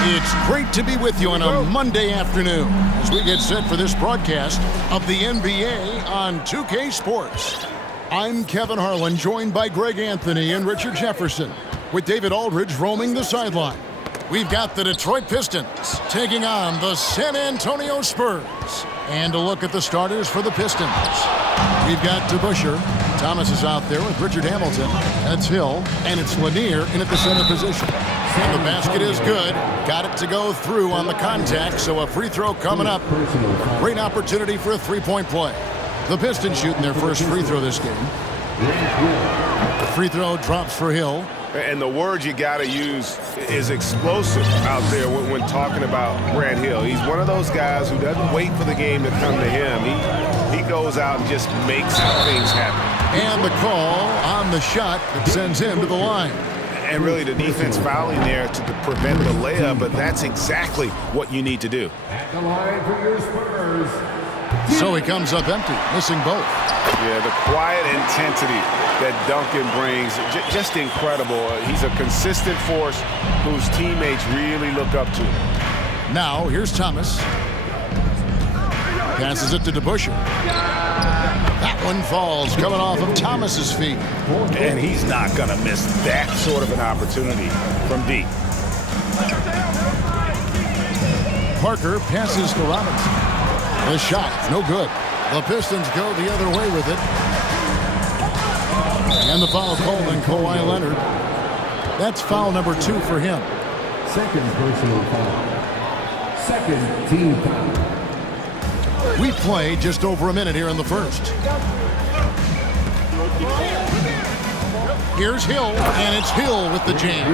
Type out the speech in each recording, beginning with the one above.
It's great to be with you on a Monday afternoon as we get set for this broadcast of the NBA on 2K Sports. I'm Kevin Harlan, joined by Greg Anthony and Richard Jefferson, with David Aldridge roaming the sideline. We've got the Detroit Pistons taking on the San Antonio Spurs. And a look at the starters for the Pistons. We've got DeBusschere. Thomas is out there with Richard Hamilton. That's Hill. And it's Lanier in at the center position. And the basket is good. Got it to go through on the contact, so a free throw coming up. Great opportunity for a three-point play. The Pistons shooting their first free throw this game. The free throw drops for Hill. And the word you got to use is explosive out there when talking about Grant Hill. He's one of those guys who doesn't wait for the game to come to him. He goes out and just makes things happen. And the call on the shot that sends him to the line. And really the defense fouling there to prevent the layup, but that's exactly what you need to do. At the line for your Spurs. So he comes up empty, missing both. Yeah, the quiet intensity that Duncan brings, just incredible. He's a consistent force whose teammates really look up to. Now, here's Thomas. Passes it to DeBusschere. That one falls, coming off of Thomas's feet. And he's not going to miss that sort of an opportunity from deep. Parker passes to Robinson. The shot, no good. The Pistons go the other way with it. And the foul called on Kawhi Leonard. That's foul number 2 for him. Second personal foul. Second team foul. We play just over a minute here in the first. Here's Hill, and it's Hill with the jam.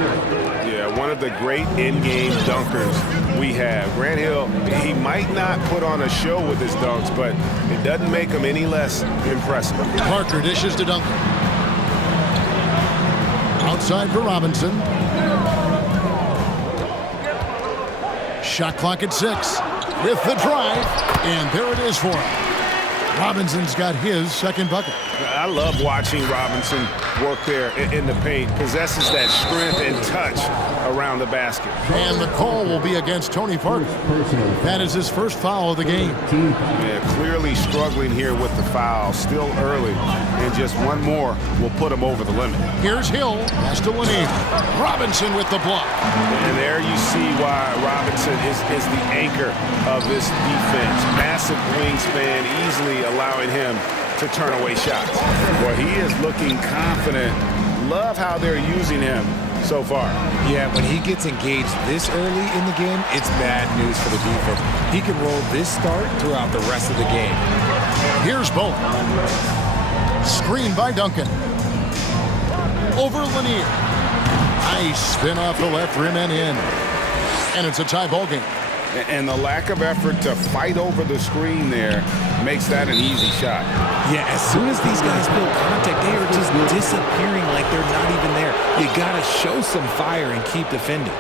Yeah, one of the great in-game dunkers we have. Grant Hill, he might not put on a show with his dunks, but it doesn't make him any less impressive. Parker dishes to Duncan. Outside for Robinson. Shot clock at 6 with the drive, and there it is for him. Robinson's got his second bucket. I love watching Robinson work there in the paint. Possesses that strength and touch around the basket. And the call will be against Tony Parker. That is his first foul of the game. Yeah, clearly struggling here with the foul. Still early. And just one more will put him over the limit. Here's Hill. Pass to Lanier. Robinson with the block. And there you see why Robinson is the anchor of this defense. Massive wingspan, easily allowing him to turn away shots. Well, he is looking confident. Love how they're using him so far. Yeah, when he gets engaged this early in the game, it's bad news for the defense. He can roll this start throughout the rest of the game. Here's Bowen. Screen by Duncan. Over Lanier. Nice spin off the left rim and in. And it's a tie ball game. And the lack of effort to fight over the screen there makes that an easy shot. Yeah, as soon as these guys build contact, they are just disappearing like they're not even there. You got to show some fire and keep defending.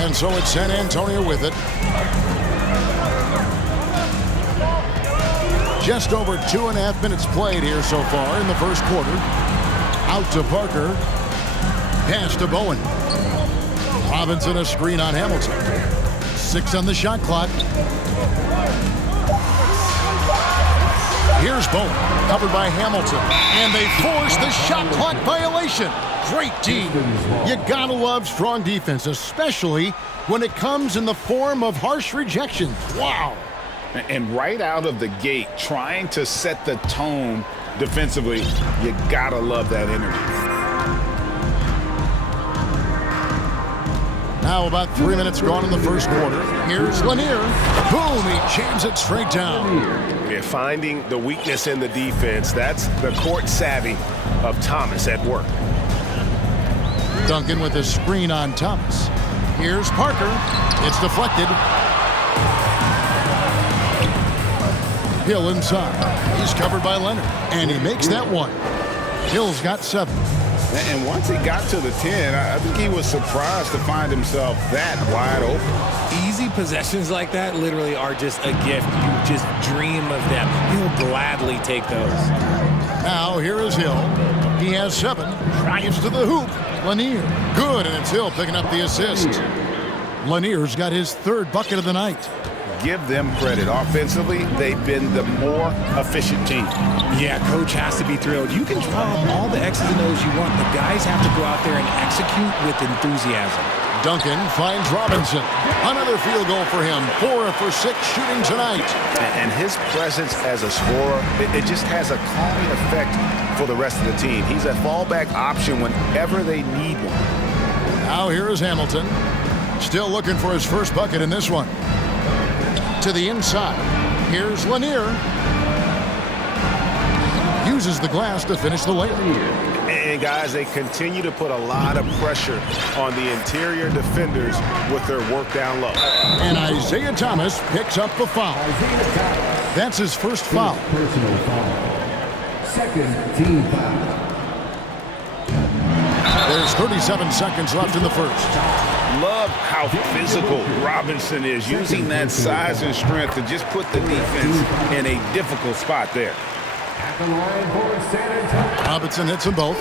And so it's San Antonio with it. Just over 2.5 minutes played here so far in the first quarter. Out to Parker. Pass to Bowen. Robinson a screen on Hamilton. 6 on the shot clock. Here's Bowen, covered by Hamilton. And they force the shot clock violation. Great team. You gotta love strong defense, especially when it comes in the form of harsh rejections. Wow. And right out of the gate, trying to set the tone defensively, you gotta love that energy. Now about 3 minutes gone in the first quarter. Here's Lanier. Boom, he jams it straight down. Yeah, finding the weakness in the defense, that's the court savvy of Thomas at work. Duncan with a screen on Thomas. Here's Parker. It's deflected. Hill inside. He's covered by Leonard. And he makes that one. Hill's got 7. And once he got to the 10, I think he was surprised to find himself that wide open. Easy possessions like that literally are just a gift. You just dream of them. He'll gladly take those. Now here is Hill. He has 7. Drives to the hoop. Lanier. Good, and it's Hill picking up the assist. Lanier's got his 3rd bucket of the night. Give them credit. Offensively, they've been the more efficient team. Yeah, coach has to be thrilled. You can draw up all the X's and O's you want, but guys have to go out there and execute with enthusiasm. Duncan finds Robinson. Another field goal for him. 4 for 6 shooting tonight. And his presence as a scorer, it just has a calming effect for the rest of the team. He's a fallback option whenever they need one. Now here is Hamilton. Still looking for his first bucket in this one. To the inside. Here's Lanier. Uses the glass to finish the layup. And guys, they continue to put a lot of pressure on the interior defenders with their work down low. And Isaiah Thomas picks up the foul. That's his first foul. Personal foul. Second team foul. There's 37 seconds left in the first. Love how physical Robinson is, using that size and strength to just put the defense in a difficult spot there. At the line for San Antonio. Robinson hits them both.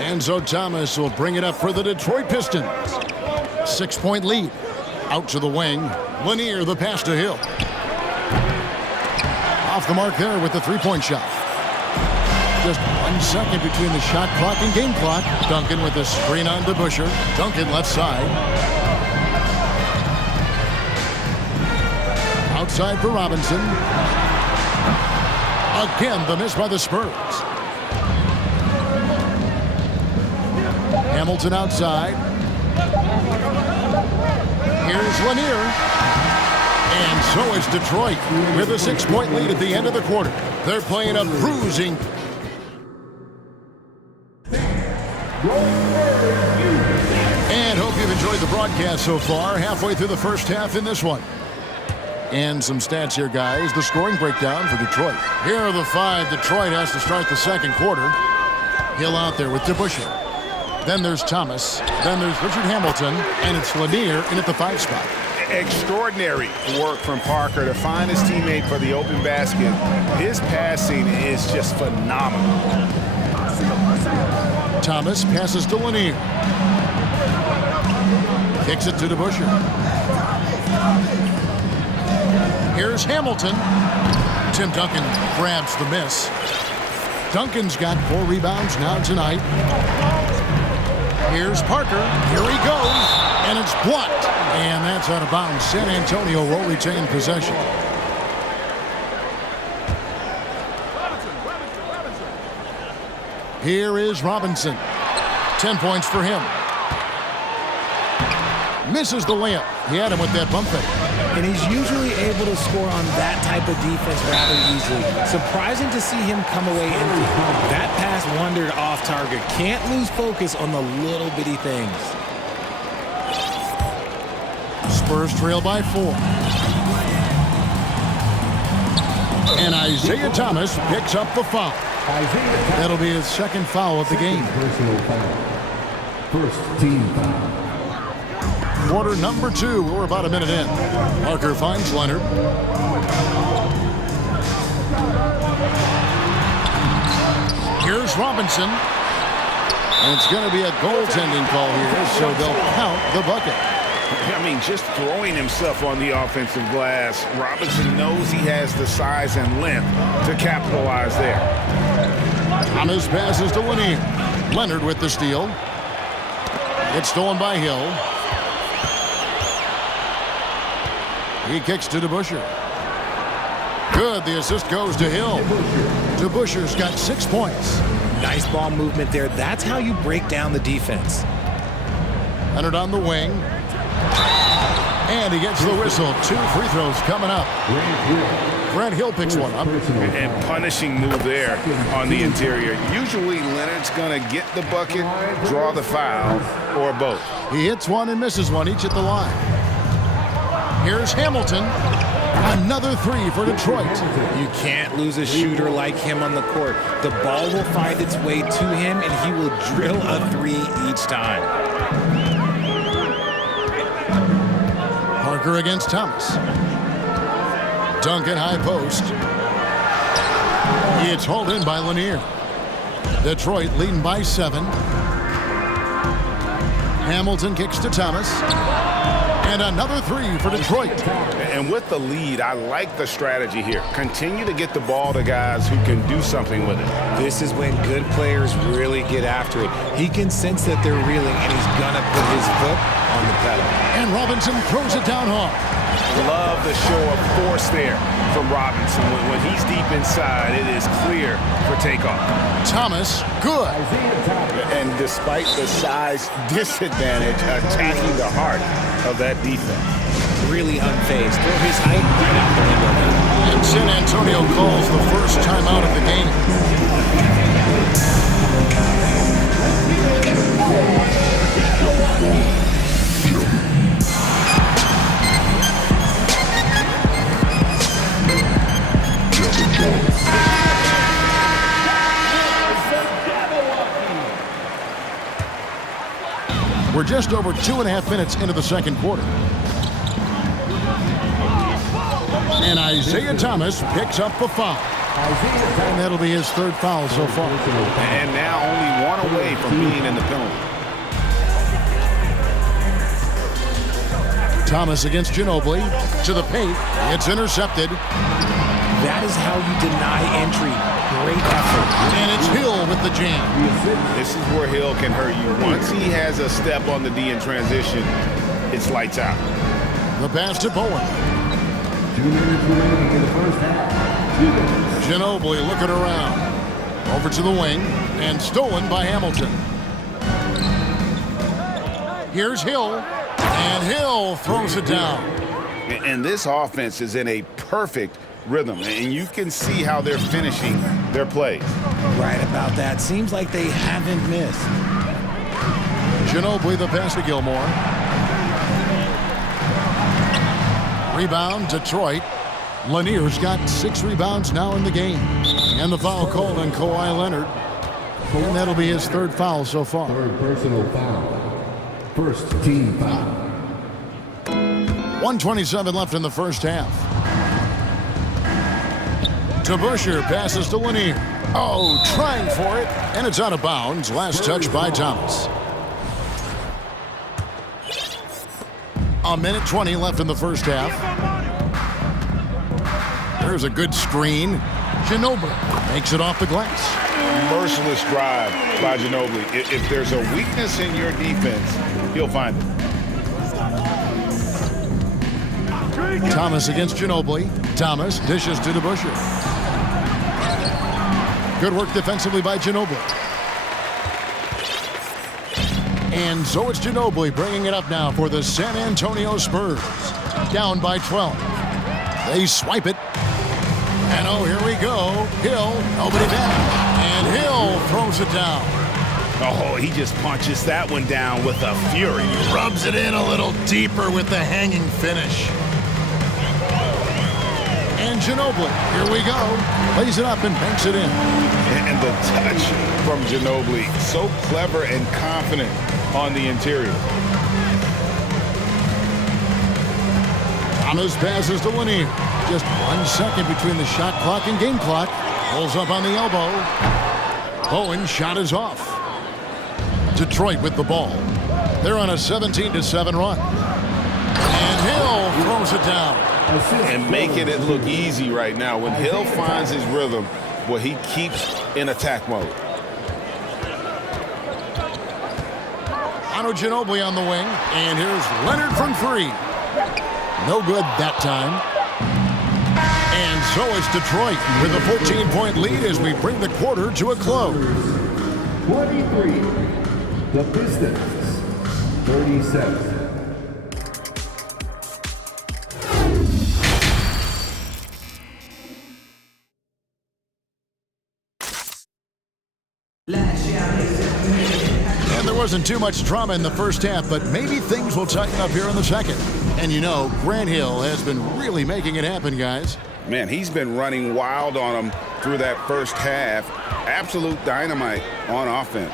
And so Thomas will bring it up for the Detroit Pistons. 6-point lead. Out to the wing. Lanier, the pass to Hill. Off the mark there with the 3-point shot. Just 1 second between the shot clock and game clock. Duncan with the screen on to Busher. Duncan left side. Outside for Robinson. Again, the miss by the Spurs. Hamilton outside. Here's Lanier. And so it's Detroit with a 6-point lead at the end of the quarter. They're playing a bruising. And hope you've enjoyed the broadcast so far. Halfway through the first half in this one. And some stats here, guys. The scoring breakdown for Detroit. Here are the 5 Detroit has to start the second quarter. Hill out there with DeBusschere. Then there's Thomas. Then there's Richard Hamilton. And it's Lanier in at the 5 spot. Extraordinary work from Parker to find his teammate for the open basket. His passing is just phenomenal. Thomas passes to Lanier. Kicks it to DeBusschere. Here's Hamilton. Tim Duncan grabs the miss. Duncan's got 4 rebounds now tonight. Here's Parker. Here he goes. And it's blocked. And that's out of bounds. San Antonio will retain possession. Here is Robinson. 10 points for him. Misses the layup. He had him with that bump fake. And he's usually able to score on that type of defense rather easily. Surprising to see him come away empty. That pass wandered off target. Can't lose focus on the little bitty things. Spurs trail by 4. And Isaiah Thomas picks up the foul. That'll be his second foul of the game. Personal foul. First team foul. Quarter number 2. We're about a minute in. Parker finds Leonard. Here's Robinson. And it's going to be a goaltending call here, so they'll count the bucket. I mean, just throwing himself on the offensive glass. Robinson knows he has the size and length to capitalize there. Thomas passes to Lanier. Leonard with the steal. It's stolen by Hill. He kicks to DeBusschere. Good. The assist goes to Hill. DeBusschere's got 6 points. Nice ball movement there. That's how you break down the defense. Leonard on the wing. And he gets the whistle. 2 free throws coming up. Grant Hill picks one up. And punishing move there on the interior. Usually Leonard's going to get the bucket, draw the foul, or both. He hits one and misses one, each at the line. Here's Hamilton. Another 3 for Detroit. You can't lose a shooter like him on the court. The ball will find its way to him, and he will drill a 3 each time. Parker against Thomas. Duncan high post. It's hauled in by Lanier. Detroit leading by 7. Hamilton kicks to Thomas. And another 3 for Detroit. And with the lead, I like the strategy here. Continue to get the ball to guys who can do something with it. This is when good players really get after it. He can sense that they're reeling, and he's going to put his foot on the pedal. And Robinson throws it down hard. Love the show of force there from Robinson. When he's deep inside, it is clear for takeoff. Thomas, good. And despite the size disadvantage, attacking the heart of that defense. Really unfazed. Throw his height right out the window. And San Antonio calls the first timeout of the game. We're just over 2.5 minutes into the second quarter. And Isaiah Thomas picks up the foul. And that'll be his 3rd foul so far. And now only 1 away from being in the penalty. Thomas against Ginobili. To the paint. It's intercepted. That is how you deny entry. Great effort. And it's Hill with the jam. This is where Hill can hurt you. Once he has a step on the D in transition, it's lights out. The pass to Bowen. 2 minutes remaining in the first half. Ginobili looking around. Over to the wing. And stolen by Hamilton. Here's Hill. And Hill throws it down. And this offense is in a perfect rhythm, and you can see how they're finishing their plays. Right about that. Seems like they haven't missed. Ginobili the pass to Gilmore. Rebound, Detroit. Lanier's got 6 rebounds now in the game. And the foul called on Kawhi Leonard. And that'll be his 3rd foul so far. 3rd personal foul. 1st team foul. 1:27 left in the first half. To Busher, passes to Lanier. Oh, trying for it, and it's out of bounds. Last touch by Thomas. 1:20 left in the first half. There's a good screen. Ginobili makes it off the glass. Merciless drive by Ginobili. If there's a weakness in your defense, he'll find it. Thomas against Ginobili. Thomas dishes to DeBusschere. Good work defensively by Ginobili. And so it's Ginobili bringing it up now for the San Antonio Spurs. Down by 12. They swipe it. And oh, here we go. Hill, nobody back. And Hill throws it down. Oh, he just punches that one down with a fury. He rubs it in a little deeper with the hanging finish. And Ginobili, here we go. Lays it up and banks it in. And the touch from Ginobili, so clever and confident on the interior. Thomas passes to Lanier. Just 1 second between the shot clock and game clock. Pulls up on the elbow. Bowen shot is off. Detroit with the ball. They're on a 17-7 run. And Hill throws it down. And making it look easy right now. When Hill finds his rhythm, well, he keeps in attack mode. Ano Ginobili on the wing. And here's Leonard from 3. No good that time. And so it's Detroit with a 14-point lead as we bring the quarter to a close. 23. The Pistons. 37. And there wasn't too much drama in the first half, but maybe things will tighten up here in the second. And you know, Grant Hill has been really making it happen, guys. Man, he's been running wild on them through that first half. Absolute dynamite on offense.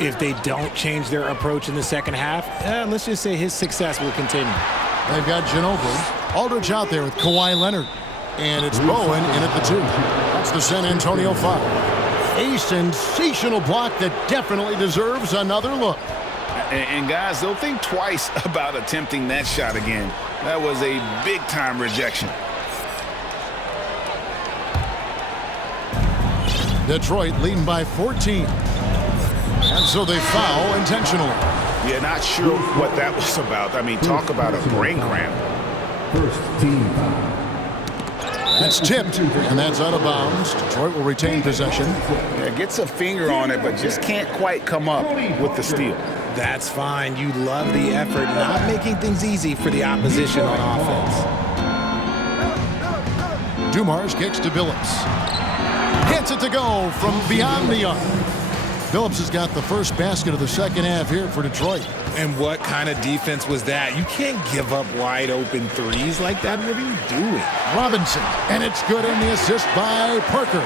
If they don't change their approach in the second half, let's just say his success will continue. They've got Ginobili. Aldridge out there with Kawhi Leonard. And it's Bowen in at the 2. That's the San Antonio foul. A sensational block that definitely deserves another look. And guys, don't think twice about attempting that shot again. That was a big-time rejection. Detroit leading by 14. And so they foul intentionally. Yeah, not sure what that was about. I mean, talk about a brain cramp. First team foul. That's tipped, and that's out of bounds. Detroit will retain possession. Yeah, gets a finger on it, but just can't quite come up with the steal. That's fine. You love the effort, not making things easy for the opposition on offense. Dumars kicks to Billups. Gets it to go from beyond the arc. Billups has got the first basket of the second half here for Detroit. And what kind of defense was that? You can't give up wide open threes like that. What are you doing? Robinson, and it's good, and the assist by Parker.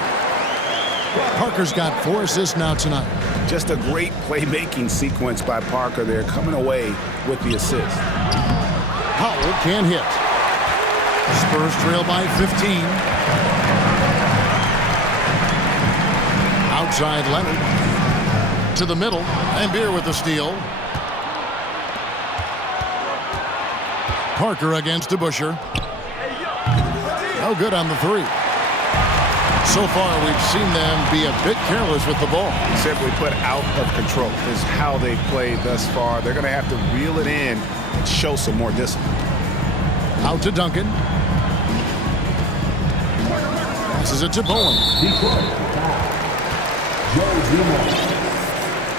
Parker's got 4 assists now tonight. Just a great playmaking sequence by Parker there, coming away with the assist. Howell can't hit. Spurs trail by 15. Outside Leonard. To the middle. Lambier with the steal. Parker against DeBusschere. No good on the 3. So far, we've seen them be a bit careless with the ball. Simply put, out of control is how they've played thus far. They're going to have to reel it in and show some more discipline. Out to Duncan. Passes it to Bowen. Joe Dumars.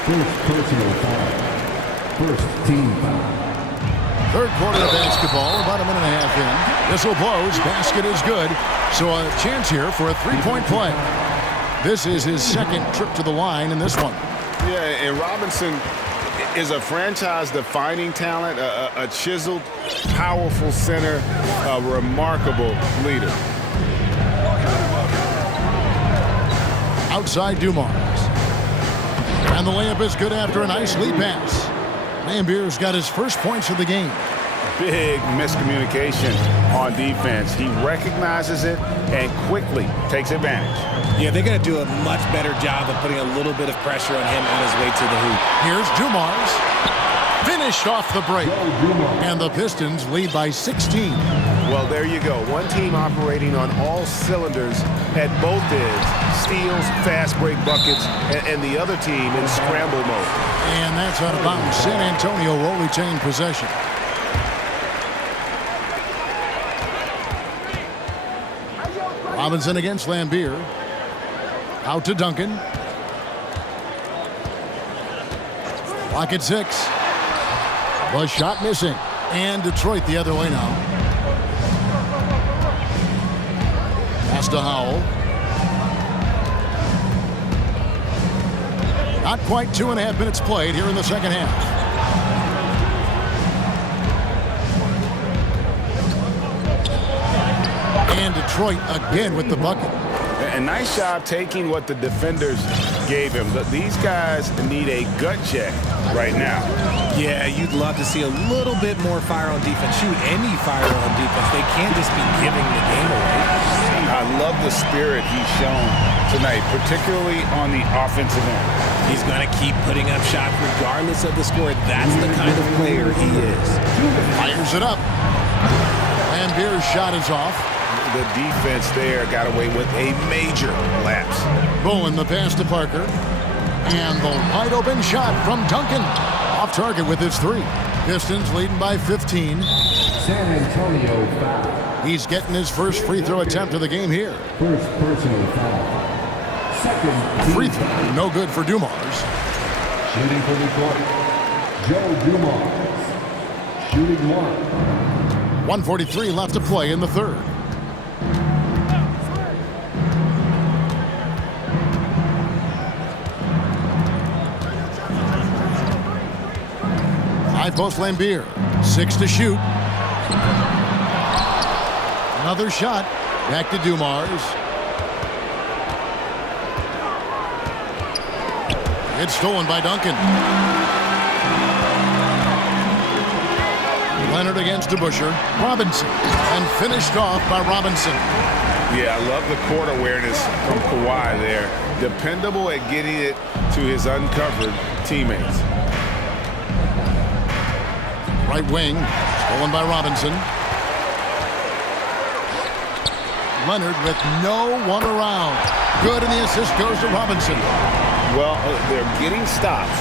First personal foul. First team foul. Third quarter of basketball, about a minute and a half in. Whistle blows, basket is good. So a chance here for a three-point play. This is his second trip to the line in this one. Yeah, and Robinson is a franchise-defining talent, a chiseled, powerful center, a remarkable leader. Outside Dumars. And the layup is good after a nice lead pass. Lambier's got his first points of the game. Big miscommunication on defense. He recognizes it and quickly takes advantage. Yeah, they're going to do a much better job of putting a little bit of pressure on him on his way to the hoop. Here's Dumars. Finished off the break. And the Pistons lead by 16. Well, there you go. One team operating on all cylinders at both ends. Steals, fast break buckets, and the other team in scramble mode. And that's out of bounds. San Antonio will retain possession. Robinson against Lambier. Out to Duncan. Clock at 6. The shot missing. And Detroit the other way now. Pass to Howell. Not quite 2.5 minutes played here in the second half. And Detroit again with the bucket. A nice job taking what the defenders gave him. These guys need a gut check right now. Yeah, you'd love to see a little bit more fire on defense. Shoot, any fire on defense. They can't just be giving the game away. I love the spirit he's shown tonight, particularly on the offensive end. He's going to keep putting up shots regardless of the score. That's the kind of player he is. Fires it up. Lambier's shot is off. The defense there got away with a major lapse. Bowen the pass to Parker. And the wide open shot from Duncan. Off target with his 3. Pistons leading by 15. San Antonio foul. He's getting his first free throw attempt of the game here. First personal foul. Second team Free throw, no good for Dumars. Shooting for Detroit. Joe Dumars. Shooting 1. 1:43 left to play in the third. High post Lambier. 6 to shoot. Another shot. Back to Dumars. It's stolen by Duncan. Leonard against DeBusschere. Robinson. And finished off by Robinson. Yeah, I love the court awareness from Kawhi there. Dependable at getting it to his uncovered teammates. Right wing, stolen by Robinson. Leonard with no one around. Good, and the assist goes to Robinson. Well, they're getting stops,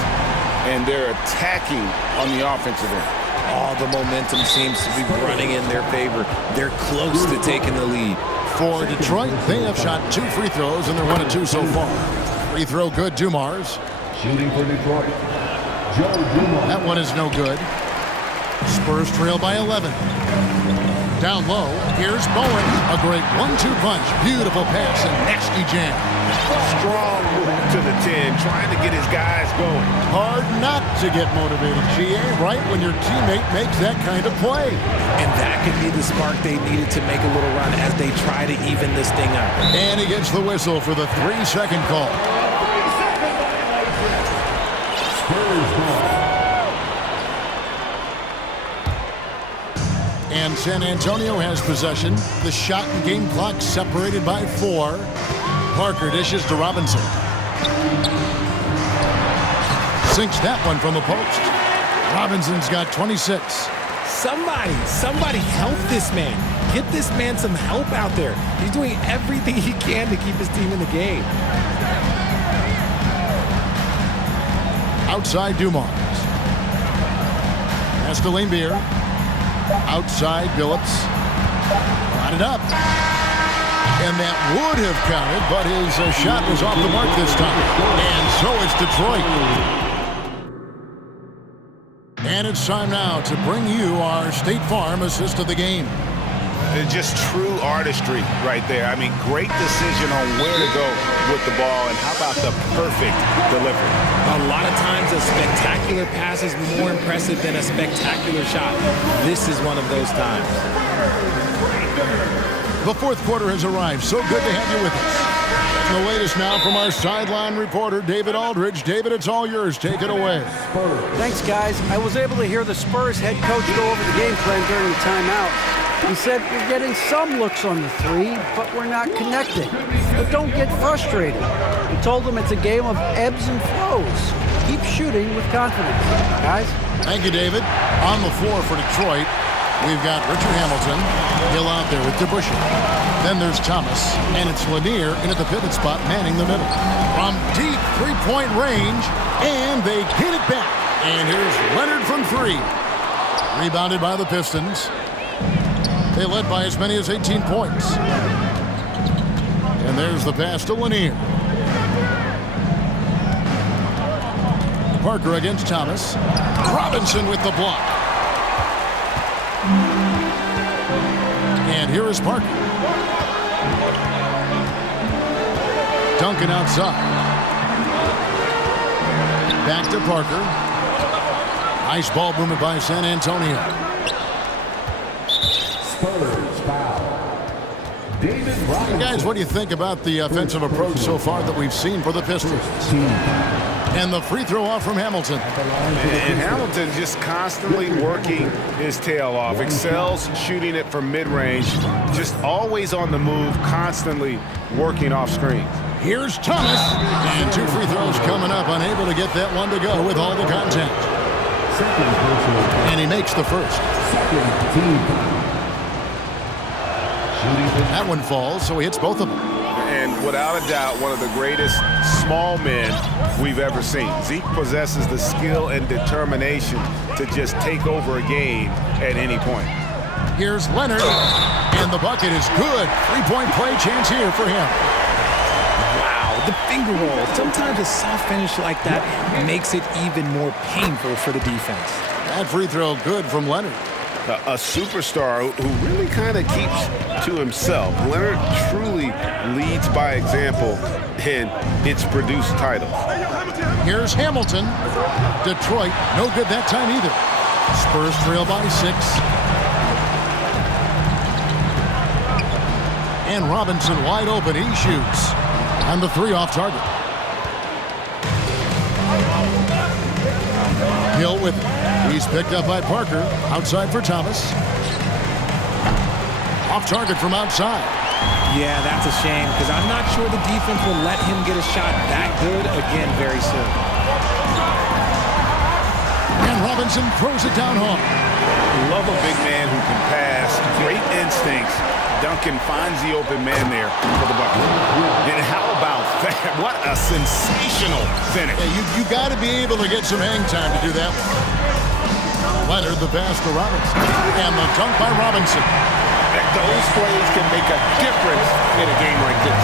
and they're attacking on the offensive end. All the momentum seems to be running in their favor. They're close to taking the lead. For Detroit, they have shot 2 free throws, and they're 1 of 2 so far. Free throw good, Dumars. Shooting for Detroit, Joe Dumars. That one is no good. Spurs trail by 11. Down low, here's Bowen. A great 1-2 punch. Beautiful pass and nasty jam. Strong move to the 10, trying to get his guys going. Hard not to get motivated, GA, right when your teammate makes that kind of play. And that could be the spark they needed to make a little run as they try to even this thing up. And he gets the whistle for the 3-second call. Spurs ball. And San Antonio has possession. The shot and game clock separated by 4. Parker dishes to Robinson. Sinks that one from the post. Robinson's got 26. Somebody help this man. Get this man some help out there. He's doing everything he can to keep his team in the game. Outside Dumars. Pass to Laimbeer. Outside Billups. Got it up. And that would have counted, but his shot was off the mark this time. And so it's Detroit. And it's time now to bring you our State Farm assist of the game. Just true artistry right there. I mean, great decision on where to go with the ball, and how about the perfect delivery? A lot of times a spectacular pass is more impressive than a spectacular shot. This is one of those times. The fourth quarter has arrived. So good to have you with us. And the latest now from our sideline reporter, David Aldridge. David, it's all yours. Take it away. Thanks, guys. I was able to hear the Spurs head coach go over the game plan during the timeout. He said, we're getting some looks on the 3, but we're not connecting. But don't get frustrated. He told them it's a game of ebbs and flows. Keep shooting with confidence. Guys? Thank you, David. On the floor for Detroit, we've got Richard Hamilton. Hill out there with DeBusschere. Then there's Thomas, and it's Lanier in at the pivot spot, manning the middle. From deep three-point range, and they get it back. And here's Leonard from 3. Rebounded by the Pistons. They led by as many as 18 points. And there's the pass to Lanier. Parker against Thomas. Robinson with the block. And here is Parker. Duncan outside. Back to Parker. Nice ball movement by San Antonio. Spurs foul. David Robinson. Guys, what do you think about the offensive approach so far that we've seen for the Pistons? And the free throw off from Hamilton. And Hamilton just constantly working his tail off. Excels shooting it from mid-range. Just always on the move, constantly working off screens. Here's Thomas. And 2 free throws coming up. Unable to get that one to go with all the contact. And he makes the first. That one falls, so he hits both of them. And without a doubt, one of the greatest small men we've ever seen. Zeke possesses the skill and determination to just take over a game at any point. Here's Leonard, and the bucket is good. 3-point play chance here for him. Wow, the finger roll. Sometimes a soft finish like that makes it even more painful for the defense. That free throw good from Leonard. A superstar who really kind of keeps to himself. Leonard truly leads by example, and it's produced titles. Here's Hamilton. Detroit, no good that time either. Spurs trail by 6. And Robinson wide open. He shoots. And the 3 off target. Hill with it. He's picked up by Parker. Outside for Thomas. Off target from outside. Yeah, that's a shame because I'm not sure the defense will let him get a shot that good again very soon. And Robinson throws it down home. Love a big man who can pass. Great instincts. Duncan finds the open man there for the bucket. And how about that? What a sensational finish. Yeah, you got to be able to get some hang time to do that one. Leonard the pass to Robinson. And the dunk by Robinson. Those plays can make a difference in a game like this.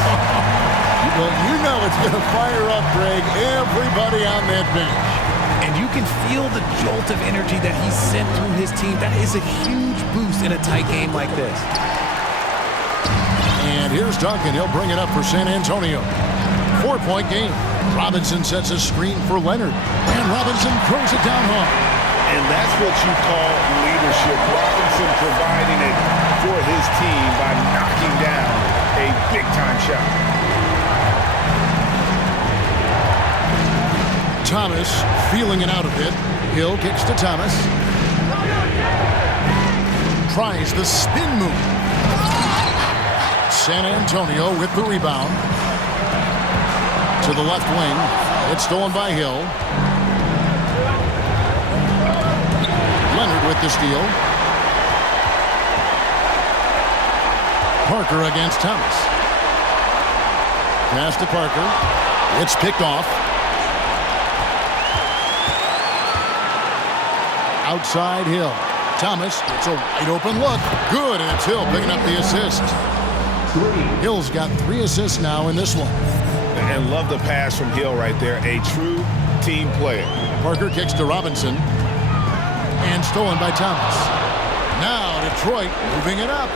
Well, you know it's going to fire up, Greg, everybody on that bench. And you can feel the jolt of energy that he sent through his team. That is a huge boost in a tight game like this. And here's Duncan. He'll bring it up for San Antonio. 4-point game. Robinson sets a screen for Leonard. And Robinson throws it down home. And that's what you call leadership. Robinson providing it for his team by knocking down a big-time shot. Thomas feeling it out a bit. Hill kicks to Thomas. Tries the spin move. San Antonio with the rebound. To the left wing. It's stolen by Hill. Leonard with the steal. Parker against Thomas. Pass to Parker. It's picked off. Outside Hill. Thomas, it's a wide open look. Good, and it's Hill picking up the assist. Hill's got 3 assists now in this one. And love the pass from Hill right there. A true team player. Parker kicks to Robinson. And stolen by Thomas. Now Detroit moving it up.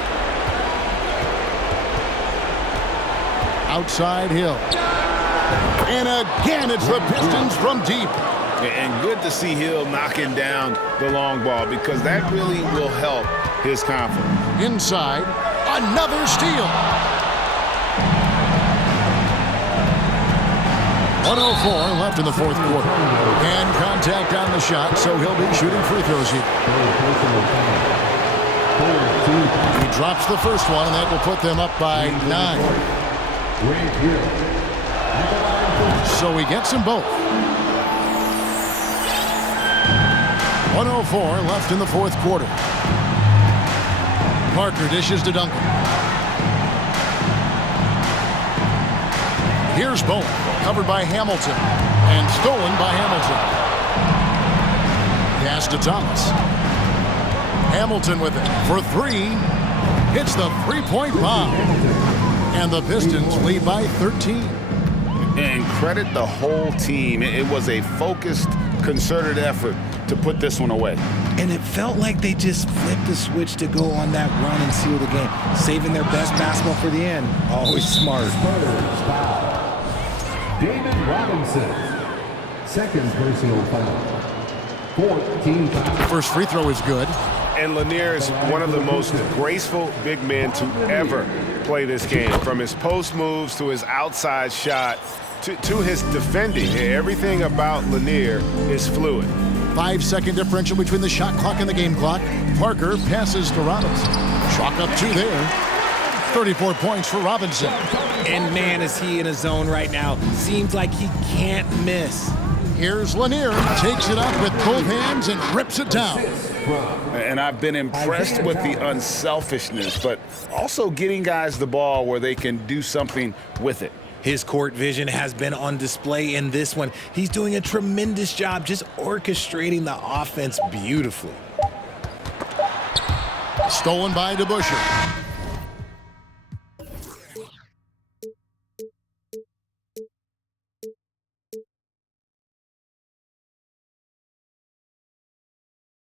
Outside Hill. And again, it's the Pistons from deep. And good to see Hill knocking down the long ball because that really will help his confidence. Inside, another steal. 1:04 left in the fourth quarter. And contact on the shot, so he'll be shooting free throws here. He drops the first one, and that will put them up by 9. So he gets them both. 1:04 left in the fourth quarter. Parker dishes to Duncan. Here's Bowman, covered by Hamilton, and stolen by Hamilton. Pass to Thomas. Hamilton with it for 3. Hits the three-point bomb. And the Pistons lead by 13. And credit the whole team. It was a focused, concerted effort to put this one away. And it felt like they just flipped the switch to go on that run and seal the game. Saving their best basketball for the end. Always smart. David Robinson, second personal foul. 14 fouls. First free throw is good. And Lanier is one of the most graceful big men to ever play this game. From his post moves to his outside shot to his defending. Everything about Lanier is fluid. 5-second differential between the shot clock and the game clock. Parker passes to Robinson. Chalk up 2 there. 34 points for Robinson. And man, is he in a zone right now. Seems like he can't miss. Here's Lanier. Takes it up with both hands and rips it down. And I've been impressed with the unselfishness, but also getting guys the ball where they can do something with it. His court vision has been on display in this one. He's doing a tremendous job just orchestrating the offense beautifully. Stolen by DeBusschere.